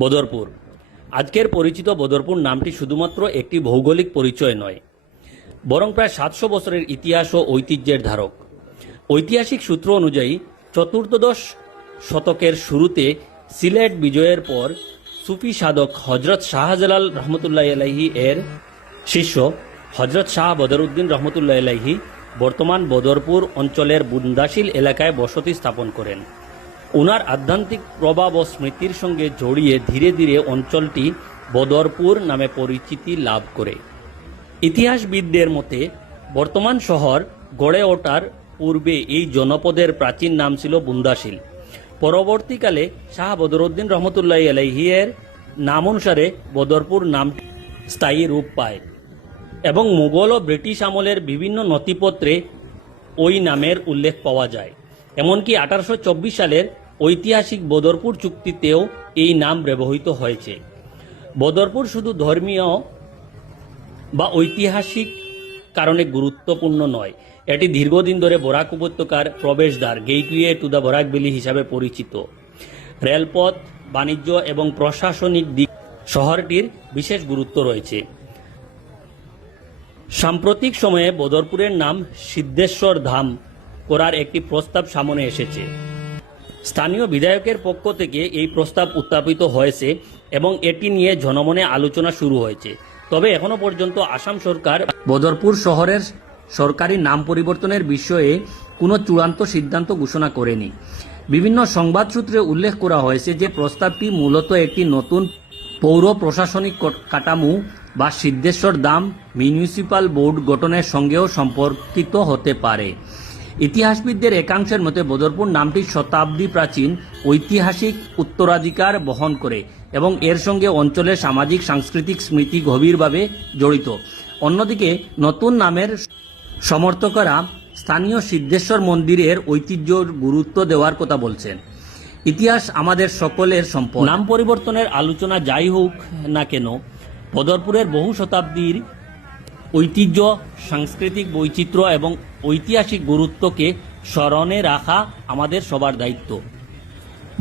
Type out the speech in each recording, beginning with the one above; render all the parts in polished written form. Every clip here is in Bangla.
বদরপুর। আজকের পরিচিত বদরপুর নামটি শুধুমাত্র একটি ভৌগোলিক পরিচয় নয়, বরং প্রায় 700 বছরের ইতিহাস ও ঐতিহ্যের ধারক। ঐতিহাসিক সূত্র অনুযায়ী চতুর্দশ শতকের শুরুতে সিলেট বিজয়ের পর সুফি সাধক হজরত শাহজালাল রহমতুল্লাহ আলাইহি এর শিষ্য হজরত শাহ বদরউদ্দিন রহমতুল্লাহ আলাইহি বর্তমান বদরপুর অঞ্চলের বুন্দাশিল এলাকায় বসতি স্থাপন করেন। ওনার আধ্যাত্মিক প্রভাব ও স্মৃতির সঙ্গে জড়িয়ে ধীরে ধীরে অঞ্চলটি বদরপুর নামে পরিচিতি লাভ করে। ইতিহাসবিদদের মতে বর্তমান শহর গড়ে ওঠার পূর্বে এই জনপদের প্রাচীন নাম ছিল বুন্দাশিল। পরবর্তীকালে শাহ বদরউদ্দিন রহমতুল্লাহ আলাইহি এর নাম অনুসারে বদরপুর নামটি স্থায়ী রূপ পায় এবং মুঘল ও ব্রিটিশ আমলের বিভিন্ন নথিপত্রে ওই নামের উল্লেখ পাওয়া যায়। এমনকি 1824 সালের ঐতিহাসিক বদরপুর চুক্তিতেও এই নাম ব্যবহৃত হয়েছে। বদরপুর শুধু ধর্মীয় বা ঐতিহাসিক কারণে গুরুত্বপূর্ণ নয়, এটি দীর্ঘদিন ধরে বরাক উপত্যকার প্রবেশদ্বার, gateway to the Barak valley হিসাবে পরিচিত। রেলপথ, বাণিজ্য এবং প্রশাসনিক দিক শহরটির বিশেষ গুরুত্ব রয়েছে। সাম্প্রতিক সময়ে বদরপুরের নাম সিদ্ধেশ্বর ধাম করার একটি প্রস্তাব সামনে এসেছে। স্থানীয় বিধায়কের পক্ষ থেকে এই প্রস্তাব উত্থাপিত হয়েছে এবং এটি নিয়ে জনমনে আলোচনা শুরু হয়েছে। তবে এখনো পর্যন্ত আসাম সরকার বদরপুর শহরের সরকারি নাম পরিবর্তনের বিষয়ে কোনো চূড়ান্ত সিদ্ধান্ত ঘোষণা করেনি। বিভিন্ন সংবাদ সূত্রে উল্লেখ করা হয়েছে যে প্রস্তাবটি মূলত একটি নতুন পৌর প্রশাসনিক কাঠামো বা সিদ্ধেশ্বর ধাম মিউনিসিপাল বোর্ড গঠনের সঙ্গেও সম্পর্কিত হতে পারে। ইতিহাসবিদদের একাংশের মতে বদরপুর নামটি শতাব্দী প্রাচীন ঐতিহাসিক উত্তরাধিকার বহন করে এবং এর সঙ্গে অঞ্চলের সামাজিক সাংস্কৃতিক স্মৃতি গভীরভাবে জড়িত। অন্যদিকে নতুন নামের সমর্থকরা স্থানীয় সিদ্ধেশ্বর মন্দিরের ঐতিহ্যর গুরুত্ব দেওয়ার কথা বলছেন। ইতিহাস আমাদের সকলের সম্পদ। নাম পরিবর্তনের আলোচনা যাই হোক না কেন, বদরপুরের বহু শতাব্দীর ঐতিহ্য, সাংস্কৃতিক বৈচিত্র্য এবং ঐতিহাসিক গুরুত্বকে স্মরণে রাখা আমাদের সবার দায়িত্ব।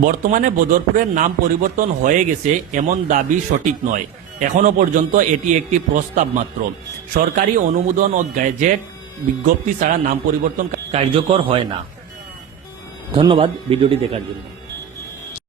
বর্তমানে বদরপুরের নাম পরিবর্তন হয়ে গেছে এমন দাবি সঠিক নয়। এখনো পর্যন্ত এটি একটি প্রস্তাব মাত্র। সরকারি অনুমোদন ও গ্যাজেট বিজ্ঞপ্তি ছাড়া নাম পরিবর্তন কার্যকর হয় না। ধন্যবাদ ভিডিওটি দেখার জন্য।